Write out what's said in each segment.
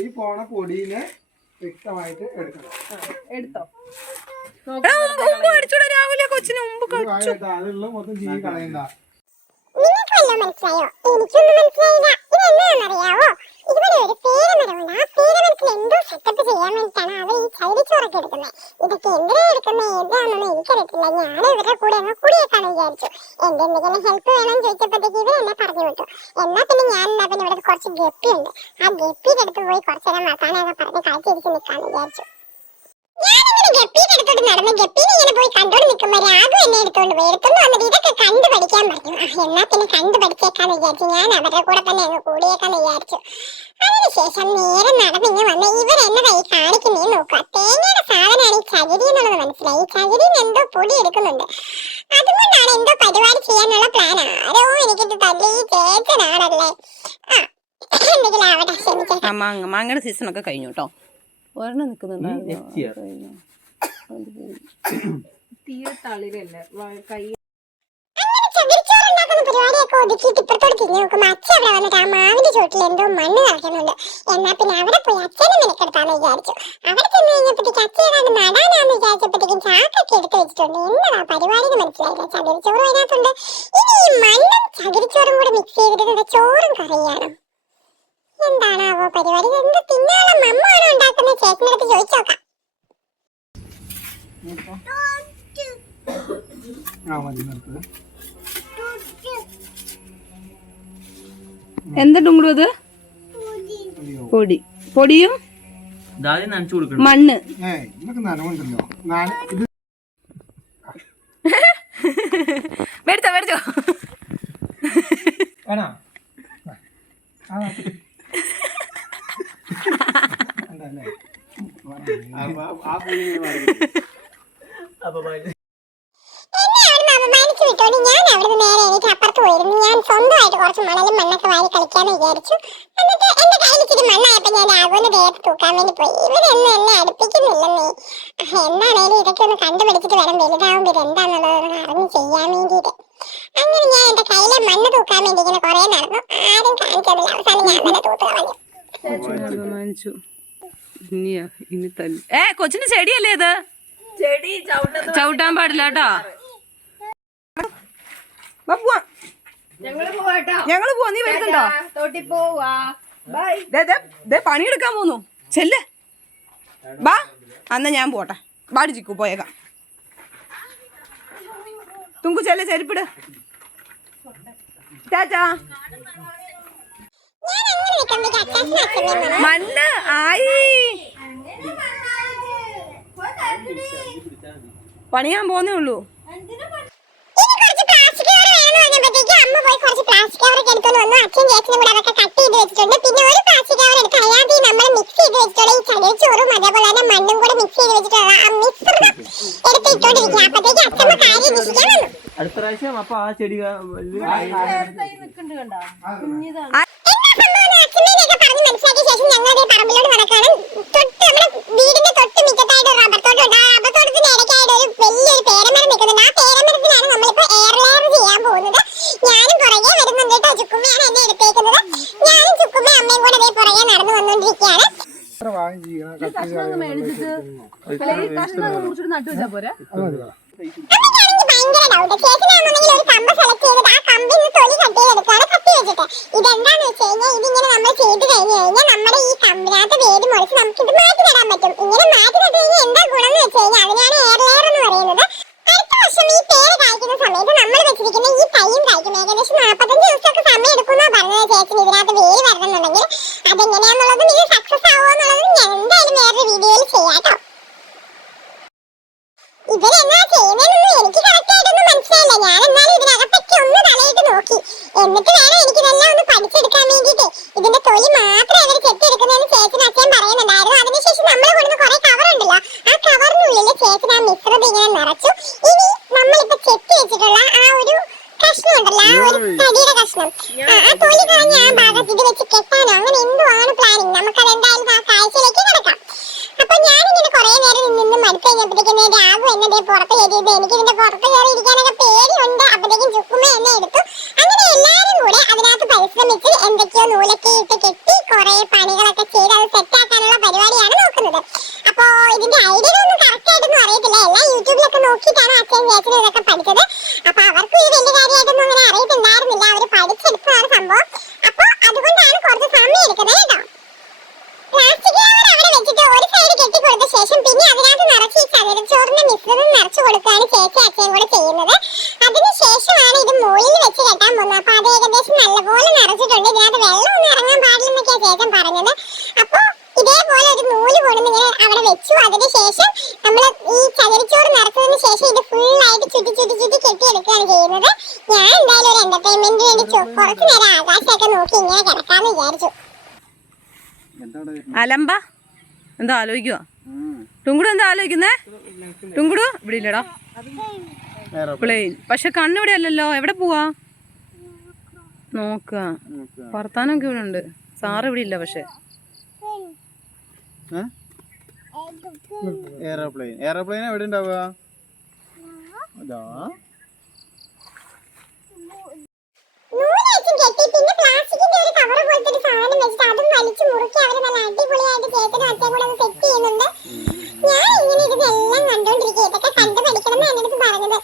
ഈ പോണ പൊടിയിനെ വ്യക്തമായിട്ട് എടുക്കണം. എടുത്തോ. രാവിലെ കൊച്ചിന് അതിലുള്ള മൊത്തം ജീവി കളയണ്ട. നിങ്ങൾക്ക് വല്ലതും മനസ്സിലായോ? എനിക്കൊന്നും മനസ്സിലായില്ല. ഇതെന്താണെന്നറിയാവോ? ഇവിടെ ഒരു പേരമരമുണ്ട്. ആ പേരമരത്തിൽ എന്തോ സെറ്റപ്പ് ചെയ്യാൻ വേണ്ടിയിട്ടാണ് അവർ ഈ ചകിരിച്ചോറൊക്കെ എടുക്കുന്നത്. ഇതൊക്കെ എന്തിനാ എടുക്കുന്നത് എന്താണെന്ന് എനിക്കറിയത്തില്ല. ഞാൻ ഇവരുടെ കൂടെ ഒന്ന് കുടിയേക്കാന്ന് വിചാരിച്ചു. എന്റെ എന്തെങ്കിലും ഹെൽപ്പ് വേണമെന്ന് ചോദിച്ചപ്പോഴത്തേക്ക് ഇവർ എന്നെ പറഞ്ഞു വിട്ടു. എന്നാ പിന്നെ ഇവിടെ കുറച്ച് ഗപ്പിയുണ്ട്. ആ ഗപ്പിയുടെ അടുത്ത് പോയി കുറച്ചു നേരം വർത്താനൊക്കെ പറഞ്ഞ് കളിച്ചിരിച്ച് നിൽക്കാന്ന് വിചാരിച്ചു. ഞാനിങ്ങനെ ഗപ്പീന്റെ അടുത്തോട്ട് നടന്ന് ഗപ്പീനെ ഇങ്ങനെ പോയി കണ്ടോണ്ട് നിൽക്കുമ്പോ രാഘു എന്നെ എടുത്തോണ്ട് വന്നിട്ട് ഇതൊക്കെ കണ്ടു പഠിക്കാൻ പറഞ്ഞു. എന്നാ പിന്നെ കണ്ടു പഠിച്ചേക്കാന്ന് വിചാരിച്ചു. ഞാൻ അവരുടെ കൂടെ തന്നെ അങ്ങ് കൂടിയേക്കാന്ന് വിചാരിച്ചു. അതിനുശേഷം നേരെ നടന്നിങ്ങ് വന്ന് ഇവരെന്നതാ ഈ കാണിക്കുന്നേ നോക്കുക. തേങ്ങയുടെ സാധനമാണ് ഈ ചകിരി എന്നുള്ളത് മനസ്സിലായി. ഈ ചകിരിന്ന് എന്തോ പൊടി എടുക്കുന്നുണ്ട്. അതുകൊണ്ടാണ് എന്തോ പരിപാടി ചെയ്യാനുള്ള പ്ലാൻ. ആരോ എനിക്കിത് തല്ലി ചേച്ചനാണല്ലേ. എന്തെങ്കിലും ആവട്ടെ, ക്ഷമിച്ചേക്കാം. മാങ്ങയുടെ സീസൺ ഒക്കെ കഴിഞ്ഞു കേട്ടോ. ഒരെണ്ണം നിൽക്കുന്നുണ്ട്. പരിപാടിയൊക്കെ ഒതുക്കിയിട്ട് ഇപ്പുറത്തോട്ട് തിരിഞ്ഞു നോക്കുമ്പോ അച്ഛൻ അവിടെ വന്നിട്ട് ആ മാവിന്റെ ചോട്ടിൽ എന്തോ മണ്ണ് കളക്കുന്നുണ്ട്. എന്നാ പിന്നെ അവിടെ പോയി അച്ഛനെ നിലക്കെടുത്താന്ന് വിചാരിച്ചു. അവിടെ ചെന്ന് കഴിഞ്ഞപ്പോഴത്തേക്ക് അച്ഛൻ ഏതാണ്ട് നടാനാന്ന് വിചാരിച്ചപ്പോഴത്തേക്കും ചാക്കൊക്കെ എടുത്ത് വെച്ചിട്ടുണ്ട്. എന്നതാ പരിപാടിന്ന് മനസ്സിലായില്ല. ചകിരിച്ചോറും അതിനകത്തുണ്ട്. ഇനി ഈ മണ്ണും ചകിരിച്ചോറും കൂടെ മിക്സ് ചെയ്തിട്ട് ചോറും കറിയാണ്. എന്താണാവോ പരിപാടി? എന്ത് തിന്നാളെ മമ്മാണോ ഉണ്ടാക്കുന്നത്? ചേട്ടൻ്റെ അടുത്ത് ചോദിച്ചോക്കാം. എന്തും അത് പൊടി പൊടിയും മണ്ണ്. മേടിച്ചോ മേടിച്ചോ. ഞാൻ അവിടുന്ന് നേരെ എനിക്ക് അപ്പുറത്ത് പോയിരുന്നു. ഞാൻ സ്വന്തമായിട്ട് കുറച്ച് മണലും മണ്ണൊക്കെ വാരി കളിക്കാന്ന് വിചാരിച്ചു. എന്നിട്ട് എന്റെ കയ്യിൽ ഇച്ചിരി മണ്ണായപ്പോ ഞാൻ രാഘവന്റെ ദേഹത്ത് തൂക്കാൻ വേണ്ടി പോയി. ഇവരൊന്നും എന്നെ അടുപ്പിക്കുന്നില്ലെന്നേ. എന്നാണേലും ഇതൊക്കെ ഒന്ന് കണ്ടുപിടിച്ചിട്ട് വരാൻ വലുതാവുമ്പോ ഇതെന്താന്നുള്ളത് അറിഞ്ഞ് ചെയ്യാൻ വേണ്ടിയിട്ട്. അങ്ങനെ ഞാൻ എന്റെ കയ്യിലെ മണ്ണ് തൂക്കാൻ വേണ്ടി ഇങ്ങനെ കുറെ നടന്നു. ആരും കാണിച്ചതില്ല. അവസാനം ഞാൻ തന്നെ തൂത്ത് കളഞ്ഞു. കൊച്ചിന്റെ ചെടിയല്ലേ ഇത്? ചവിട്ടാൻ പാടില്ല കേട്ടോ. ഞങ്ങള് പോവാ. നീ വരുന്നുണ്ടോ? പണിയെടുക്കാൻ പോന്നു. ചെല്ല് ബാ. അന്ന് ഞാൻ പോട്ടെ. ബാടി ചിക്കു പോയേക്കാം. തുങ്കു ചെല്ല്, ചെരുപ്പിട്. ചാച്ചാ മണ്ണ് ആയി. പണിയാൻ പോന്നേ ഉള്ളൂ. അമ്മ പോയി കുറച്ച് പ്ലാസ്റ്റിക് കവറൊക്കെ എടുത്തോണ്ട് വന്നു. അച്ഛൻ ചേച്ചനും കൂടെ അതൊക്കെ കട്ട് ചെയ്ത് വെച്ചിട്ടുണ്ട്. പിന്നെ ഒരു പ്ലാസ്റ്റിക് കവർ എടുത്ത് അതിനകത്ത് നമ്മൾ മിക്സ് ചെയ്ത് വെച്ചിട്ടുള്ള ഈ ചകിരിച്ചോറും അതേപോലെ തന്നെ മണ്ണും കൂടെ മിക്സ് ചെയ്ത് വെച്ചിട്ടുള്ള ആ മിശ്രിതം എടുത്ത് ഇട്ടോണ്ടിരിക്കുക. അപ്പത്തേക്ക് അച്ഛമ്മ കാര്യം രക്ഷിക്കാൻ വന്നു. അടുത്ത പ്രാവശ്യം അപ്പൊ ആ ചെടി മനസ്സിലാക്കിയ ശേഷം ഞങ്ങൾ പറമ്പിലോട്ട് നടക്കാണ്. തൊട്ട് നമ്മുടെ വീടിന്റെ തൊട്ട് മിറ്റത്തായിട്ട് റബ്ബർ തോട്ടം. ആ റബ്ബർ തോട്ടത്തിന് ഇടയ്ക്കായിട്ട് ഒരു വലിയൊരു പേരമരം നിൽക്കുന്നുണ്ട്. ആ പേരമരത്തിലാണ് നമ്മളിപ്പോ എയർ ലെയർ ചെയ്യാൻ പോകുന്നത്. ഞാനും പുറകെ വരുന്നുണ്ട് കേട്ടോ. ചുക്കുമ്മയാണ് എന്നെ എടുത്തേക്കുന്നത്. ഞാനും ചുക്കുമ്മ അമ്മയും കൂടെ അതേ പുറകെ നടന്നു വന്നോണ്ടിരിക്കുകയാണ്. ഭയങ്കര ഡൗട്ട്. ചേച്ചനാണെന്നുണ്ടെങ്കിൽ ഒരു കമ്പ് സെലക്ട് ചെയ്തിട്ട് ആ കമ്പിൽ തൊലി കട്ട് ചെയ്തെടുക്കുകയാണ് കത്തി വെച്ചിട്ട്. ഇതെന്താന്ന് വെച്ച് കഴിഞ്ഞാൽ ഇതിങ്ങനെ നമ്മൾ ചെയ്ത് കഴിഞ്ഞ് കഴിഞ്ഞാൽ നമ്മുടെ ഈ കമ്പിനകത്ത് വേര് മുറിച്ച് നമുക്ക് ഇത് മാറ്റി നടാൻ പറ്റും. ഇങ്ങനെ മാറ്റി നട്ട് കഴിഞ്ഞാൽ എന്താ ഗുണം എന്ന് വെച്ച് കഴിഞ്ഞാൽ അതിനാണ് എയർ ലെയർ എന്ന് പറയുന്നത്. അടുത്ത വർഷം ഈ പേര് കായ്ക്കുന്ന സമയത്ത് നമ്മൾ വെച്ചിരിക്കുന്ന ഈ തൈയും കായ്ക്കും. ഏകദേശം 45 ദിവസമൊക്കെ സമയം എടുക്കുമെന്നാണ് പറഞ്ഞത് ചേച്ചന് ഇതിനകത്ത് വേര് വരണമെന്നുണ്ടെങ്കിൽ. അതെങ്ങനെയാന്നുള്ളതും ഇത് സക്സസ് ആവുമോ എന്നുള്ളതും ഞാൻ എന്തായാലും വേറൊരു വീഡിയോയിൽ ചെയ്യാട്ടോ. ഇവരെന്നാ ചെയ്യുന്നതെന്നൊന്നും എനിക്ക് കറക്റ്റ് ആയിട്ടൊന്നും മനസ്സിലായില്ല. ഞാൻ എന്നാലും ഇതിനകത്തൊക്കെ ഒന്ന് തലയിട്ട് നോക്കി. എന്നിട്ട് വേണം എനിക്കിതെല്ലാം ഒന്ന് പഠിച്ചെടുക്കാൻ വേണ്ടിയിട്ട്. ഇതിന്റെ തൊലി മാത്രമേ അവർ ചെത്തിയെടുക്കുന്നതെന്ന് ചേച്ചൻ അച്ഛൻ പറയുന്നുണ്ടായിരുന്നു. അതിനുശേഷം നമ്മൾ കൊണ്ടുവന്ന കുറെ കവറുണ്ടല്ലോ, ആ കവറിനുള്ളിൽ ചേച്ചൻ ആ മിശ്രിതം ഇങ്ങനെ നിറച്ചു. ഇനി നമ്മളിപ്പോ ചെത്തി വെച്ചിട്ടുള്ള ആ ഒരു കഷ്ണം ഉണ്ടല്ലോ, ആ ഒരു തടിയുടെ കഷ്ണം, ആ തൊലി കളഞ്ഞ ആ ഭാഗത്ത് ഇത് വെച്ച് കെട്ടാനോ അങ്ങനെ എന്തോ ആണ് പ്ലാനിങ്. നമുക്കത് എന്തായാലും ആ കാഴ്ചയിലേക്ക് കിടക്കാം. അപ്പൊ ഞാനിങ്ങനെ കുറെ നേരം പഠിച്ചു കഴിഞ്ഞപ്പോഴത്തേക്കും രാഘു എന്നെ പുറത്ത് കയറിയത്. എനിക്ക് ഇതിന്റെ പുറത്ത് കയറി ഇരിക്കാനൊക്കെ പേടിയുണ്ട്. അപ്പോഴത്തേക്കും ചുക്കുമ്മ എന്നെ എടുത്തു. അങ്ങനെ എല്ലാരും കൂടെ അതിനകത്ത് പരിശ്രമിച്ച് എന്തൊക്കെയോ നൂലൊക്കെ ഇട്ട് കെട്ടി കുറെ പണികളൊക്കെ ചെയ്ത് അത് സെറ്റാക്കാനുള്ള പരിപാടിയാണ് നോക്കുന്നത്. അപ്പോ ഇതിന്റെ ഐഡിയകളൊന്നും കറക്റ്റ് ആയിട്ടൊന്നും അറിയത്തില്ല. എല്ലാം യൂട്യൂബിലൊക്കെ നോക്കിയിട്ടാണ് അച്ഛനും ചേച്ചനും ഇതൊക്കെ പഠിച്ചത്. അപ്പൊ അവർക്കും ഇത് വലിയ കാര്യമായിട്ടൊന്നും അങ്ങനെ അറിയത്തുണ്ടായിരുന്നില്ല. അവര് പഠിച്ചെടുത്തതാണ് സംഭവം. അപ്പൊ അതുകൊണ്ടാണ് കുറച്ച് സമയം എടുക്കുന്നത് കേട്ടോ. പ്ലാസ്റ്റിക് കവർ അവിടെ വെച്ചിട്ട് ഒരു സൈഡ് കെട്ടിക്കൊടുത്ത ശേഷം പിന്നെ അതിനകത്ത് നിറച്ച് ഈ ചകിരിച്ചോറിന്റെ മിശ്രിതം നിറച്ചു കൊടുക്കുകയാണ് ചേച്ചി അച്ഛനും കൂടെ ചെയ്യുന്നത്. അതിനുശേഷമാണ് ഇത് മുകളിൽ വെച്ച് കെട്ടാൻ പോകുന്നത്. അപ്പൊ അത് ഏകദേശം നല്ലപോലെ നിറച്ചിട്ടുണ്ട്. ഇതിനകത്ത് വെള്ളം ഒന്നും ഇറങ്ങാൻ പാടില്ലെന്നൊക്കെയാണ് ചേച്ചൻ പറഞ്ഞത്. അപ്പൊ ഇതേപോലെ ഒരു നൂല് കൊണ്ടിങ്ങനെ അവിടെ വെച്ചു. അതിനുശേഷം നമ്മൾ ഈ ചകിരിച്ചോറ് നിറച്ചതിന് ശേഷം ഇത് ഫുള്ളായിട്ട് ചുറ്റി കെട്ടിയെടുക്കുകയാണ് ചെയ്യുന്നത്. ഞാൻ എന്തായാലും ഒരു എന്റർടൈൻമെന്റിന് വേണ്ടി കുറച്ചു നേരം ആകാശമൊക്കെ നോക്കി ഇങ്ങനെ കിടക്കാന്ന് വിചാരിച്ചു. അലമ്പ എന്താ ആലോചിക്കുക? ടുങ്കുടു എന്താ ആലോചിക്കുന്നേ? ടുങ്കുടു ഇവിടെ ഇല്ലടാ, പ്ലെയിൻ. പക്ഷെ കണ്ണിവിടെ അല്ലല്ലോ, എവിടെ പോവാ നോക്കുക? വർത്താനൊക്കെ ഇവിടെ ഉണ്ട്. സാറ് ഇവിടെ ഇല്ല. പക്ഷെ എയർപ്ലെയിൻ എവിടെ ഉണ്ടാവുക? നൂല് കെട്ടി പിന്നെ പ്ലാസ്റ്റിക്കിന്റെ ഒരു കവർ പോലത്തെ ഒരു സാധനം വെച്ചിട്ട് അതും വലിച്ചു മുറുക്കി അവര് നല്ല അടിപൊളിയായിട്ട് ചേട്ടനും അച്ഛനും കൂടെ സെറ്റ് ചെയ്യുന്നുണ്ട്. ഞാൻ ഇങ്ങനെ ഇതെല്ലാം കണ്ടോണ്ടിരിക്കുക. ഇതൊക്കെ കണ്ടു പഠിക്കണം എന്ന് എന്റെ അടുത്ത് പറഞ്ഞത്.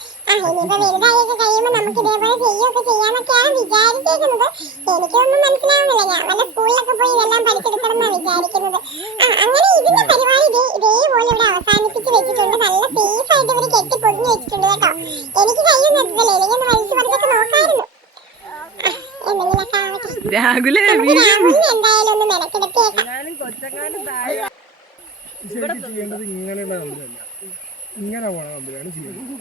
ഇനിയിപ്പോ വലുതായൊക്കെ കഴിയുമ്പോ നമുക്ക് ഇതേപോലെ ചെയ്യുകയൊക്കെ ചെയ്യാന്നൊക്കെയാണ് വിചാരിച്ചേക്കുന്നത്. എനിക്കൊന്നും മനസ്സിലാവുന്നില്ല. ഞാൻ വല്ല സ്കൂളിലൊക്കെ പോയി ഇതെല്ലാം പഠിച്ചെടുക്കണം എന്നാണ് വിചാരിക്കുന്നത്. അങ്ങനെ ഇതിന്റെ പരിപാടി ഇതേപോലെ ഇവിടെ അവസാനിപ്പിച്ച് വെച്ചിട്ടുണ്ട്. നല്ല സേഫ് ആയിട്ട് ഇവര് കെട്ടി പൊതിഞ്ഞു വെച്ചിട്ടുണ്ട് കേട്ടോ. എനിക്ക് കഴിയുന്നില്ല, എനിക്കൊന്ന് വലിച്ചു പറിച്ചൊക്കെ നോക്കായിരുന്നു. രാഹുലേ എന്തായാലും ഒന്ന് മെനക്കെടുത്തേക്കാം. ചെയ്യേണ്ടത് ഇങ്ങനെയുള്ള കമ്പനിയല്ല, ഇങ്ങനെ പോണ കമ്പനിയാണ് ചെയ്യുന്നത്.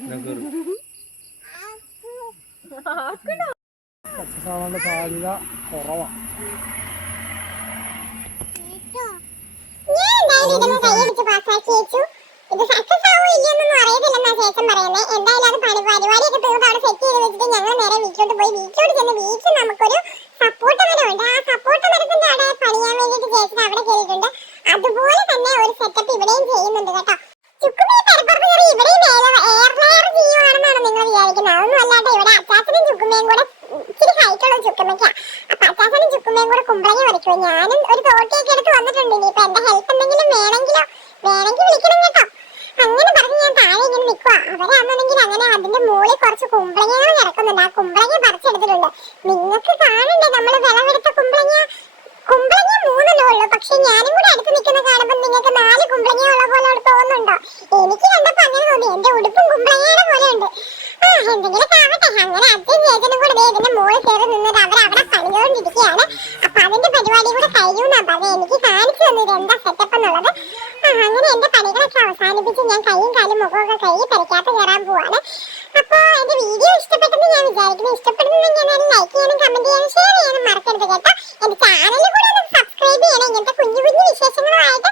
സക്സസ് ആവാനുള്ള സാധ്യത കുറവാണ്. ഞാൻ എന്തായാലും ഇതൊന്ന് കൈയടിച്ച് പാസ്സാക്കി വെച്ചു. ഇത് സക്സസ് ആവോ ഇല്ലയെന്നൊന്നും അറിയത്തില്ലെന്നാ ശേഷം പറയുന്നത്. എന്തായാലും അത് പരിപാടിയൊക്കെ തീർത്ത് അവിടെ സെറ്റ് ചെയ്ത് വെച്ചിട്ട് ഞങ്ങൾ നേരെ വീട്ടിലോട്ട് പോയി. വീട്ടിലോട്ട് ചെന്ന് വീട്ടിൽ നമുക്കൊരു സപ്പോർട്ട് മരമുണ്ട്. ആ സപ്പോർട്ട് മരത്തിന്റെ അവിടെ പണിയാൻ വേണ്ടിയിട്ട് ചേച്ചൻ അവിടെ കയറിയിട്ടുണ്ട്. അതുപോലെ തന്നെ ഒരു സെറ്റപ്പ് ഇവിടെയും ചെയ്യുന്നുണ്ട് കേട്ടോ. ചുക്കുമീ പെരപ്പുറത്ത് കയറി ഇവിടെയും എയർ ചെയ്യുവാണെന്നാണ് നിങ്ങൾ വിചാരിക്കുന്നത്. അതൊന്നും അല്ലാട്ടോ. ഇവിടെ അച്ചാച്ചനും ചുക്കുമയും കൂടെ ഇച്ചിരി ഹൈറ്റുള്ള ചുക്കുമയ്ക്കാ. അപ്പൊ അച്ചാച്ചനും ചുക്കുമയും കൂടെ കുമ്പളങ്ങ പറിക്കും. ഞാനും ഒരു തോട്ടിയൊക്കെ എടുത്ത് വന്നിട്ടുണ്ട്. ഇനിയിപ്പൊ എന്റെ ഹെൽപ്പ് എന്തെങ്കിലും വേണമെങ്കിൽ വിളിക്കണം കേട്ടോ. അങ്ങനെ പറഞ്ഞ് ഞാൻ താഴെ ഇങ്ങനെ നിൽക്കുക. അവരാണെന്നുണ്ടെങ്കിൽ അങ്ങനെ അതിന്റെ മുകളിൽ കുറച്ച് കുമ്പളങ്ങകൾ കിടക്കുന്നുണ്ട്. ആ കുമ്പളങ്ങ പറിച്ചെടുത്തിട്ടുണ്ട്. നിങ്ങൾക്ക് കാണണ്ടേ നമ്മള് വിളവെടുത്ത കുമ്പളങ്ങ 3 ഉള്ളൂ. പക്ഷെ ഞാനും കൂടെ അടുത്ത് നിൽക്കുന്ന കാണുമ്പോൾ നിങ്ങൾക്ക് 4 കുമ്പളങ്ങ ഉള്ള പോലെ തോന്നുന്നുണ്ടോ? എനിക്ക് കണ്ടപ്പോ അങ്ങനെ തോന്നി. എന്റെ ഉടുപ്പും കുമ്പളങ്ങയുടെ പോലെ ഉണ്ട്. എന്തെങ്കിലും ആവട്ടെ. അങ്ങനെ അച്ഛൻ ചേച്ചനും കൂടെ ഇതിന്റെ മുകളിൽ കയറി നിന്നിട്ട് അവരവിടെ പണിതുകൊണ്ടിരിക്കുകയാണ്. അപ്പൊ അതിന്റെ പരിപാടി കൂടെ കഴിയുമെന്നാ പറഞ്ഞത്. എനിക്ക് കാണിച്ചു തന്നത് എന്താ സെറ്റപ്പ് എന്നുള്ളത്. അങ്ങനെ എന്റെ പണികളൊക്കെ അവസാനിപ്പിച്ച് ഞാൻ കൈയും കാലും മുഖമൊക്കെ കഴുകി പെരക്കാത്ത കയറാൻ പോവാണ്. അപ്പൊ എന്റെ വീഡിയോ ഇഷ്ടപ്പെട്ടെന്ന് ഞാൻ വിചാരിക്കുന്നു. ഇഷ്ടപ്പെടുന്നുണ്ടെങ്കിൽ ലൈക്ക് ചെയ്യാനും കമന്റ് ചെയ്യാനും ഷെയർ ചെയ്യാനും മറക്കരുത് കേട്ടോ. എന്റെ ചാനൽ കൂടെ ഒന്ന് സബ്സ്ക്രൈബ് ചെയ്യണം. ഇങ്ങനത്തെ കുഞ്ഞു കുഞ്ഞു വിശേഷങ്ങളുമായിട്ട്